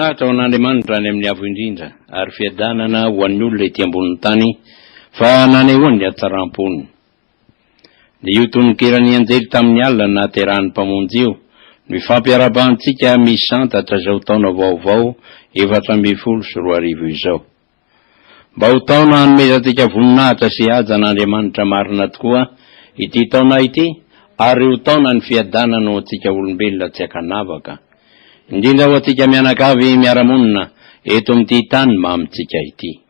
voninahitra ho an'Andriamanitra any amin'ny avo indrindra ary fiadanana ho an'ny olona ety ambonin'ny tany fa nanehoany ny hatsaram-pony. Dia io tononkirany anjely tamin'ny alina nahaterahan'ny mpamonjy io no ifampiarabantsika misy santatra izao taona vaovao 2024 izao. Mba ho taona hanomezantsika voninahitra sy haja n'Andriamanitra marina tokoa ity taona ity ary ho taona ny fiadanana ho antsika olombelona tsy hakanavaka, indrindra ho antsika mianakavy miaramonina eto amin'ity tany mamitsika ity.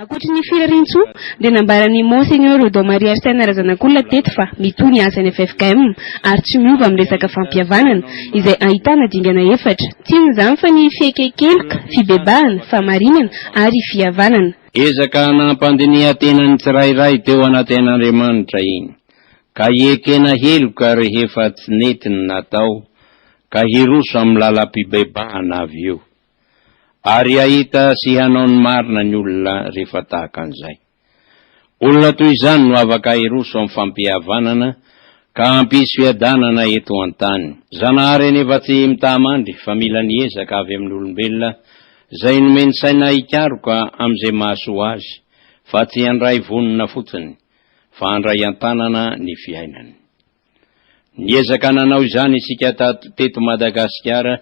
Ankoatra ny firarintso dia nambarany Monseigneur Dom Maria Arsène Razanak'olona teto fa mitony asany FFKM ary tsy miova amin'ny resaka fampihavanana izay ahitana dingana efatra, tsy izany fa ny fiekekeloka, fibebahana, famarinana ary fihavanana. Ezaka nampandiniha tenany tsirairay teo anaten'Andriamanitra iny, ka ekena heloka rehefa tsy netiny natao, ka hiroso amin'ny lalam-pibebahana avy eo. Ary ahita sy hanao ny marina ny olona rehefa tahaka an'izay. Olona toy izany no afaka hiroso amin'ny fampihavanana ka hampisy fiadanana eto an-tany. Zanahary anefa tsy mitahamandry fa mila ny ezaka avy amin'ny olombelona izay nomeny saina hikaroka amin'izay mahasoa azy, fa tsy handray vonona fotsiny, fa handray an-tanana ny fiainany. Niezaka nanao izany isika teto Madagasikara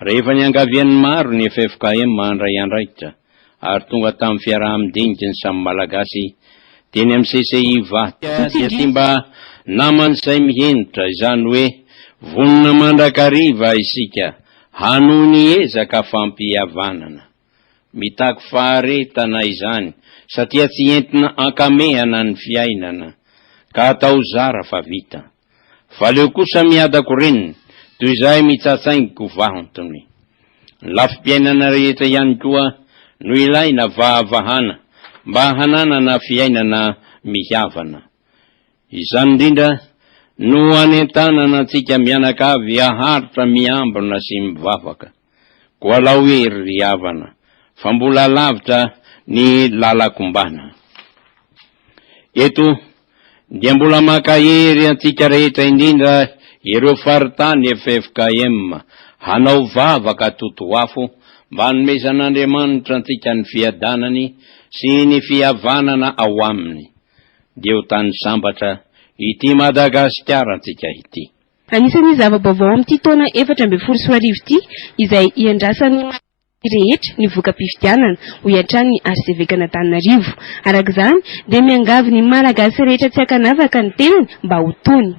rehefa niangavian'ny maro ny FFKM handray andraikitra ary tonga tamin'ny fiaraha-midinika ny samy malagasy teny amin'ny CCI vaty dia ty mba naman'izay mihenitra, izany hoe vonona mandrakariva isika hanohy ny ezaka fampihavanana. Mitaky faharetana izany satria tsy entina ankamehana ny fiainana ka atao zara fa vita, fa leo kosa miadako reniny toy izay mitsatsaingiko vahantony. Ny lafi-piainana rehetra ihany koa no ilaina vahavahana mba hananana fiainana mihavana. Izany indrindra no anentanana antsika mianakavy haharitra miambina sy mivavaka, koa lao hery ry havana, fa mbola lavitra ny lalakombana. Eto dia mbola makahery antsika rehetra indrindra ireo faritany FFKM hanao vavaka totoafo mba hanomezan'Andriamanitra antsika ny fiadanany sy ny fihavanana ao aminy. Dia ho tany sambatra ity Madagasikara antsika ity. Anisan'ny zava-baovao amin'ity taona 2024 ity izay iandrasan'ny rehetra ny voka-pifidianana ho iantrany ny arsevekan'Antananarivo. Araka izany dia miangavy ny malagasy rehetra tsy hakanavaka ny tenany mba ho tony.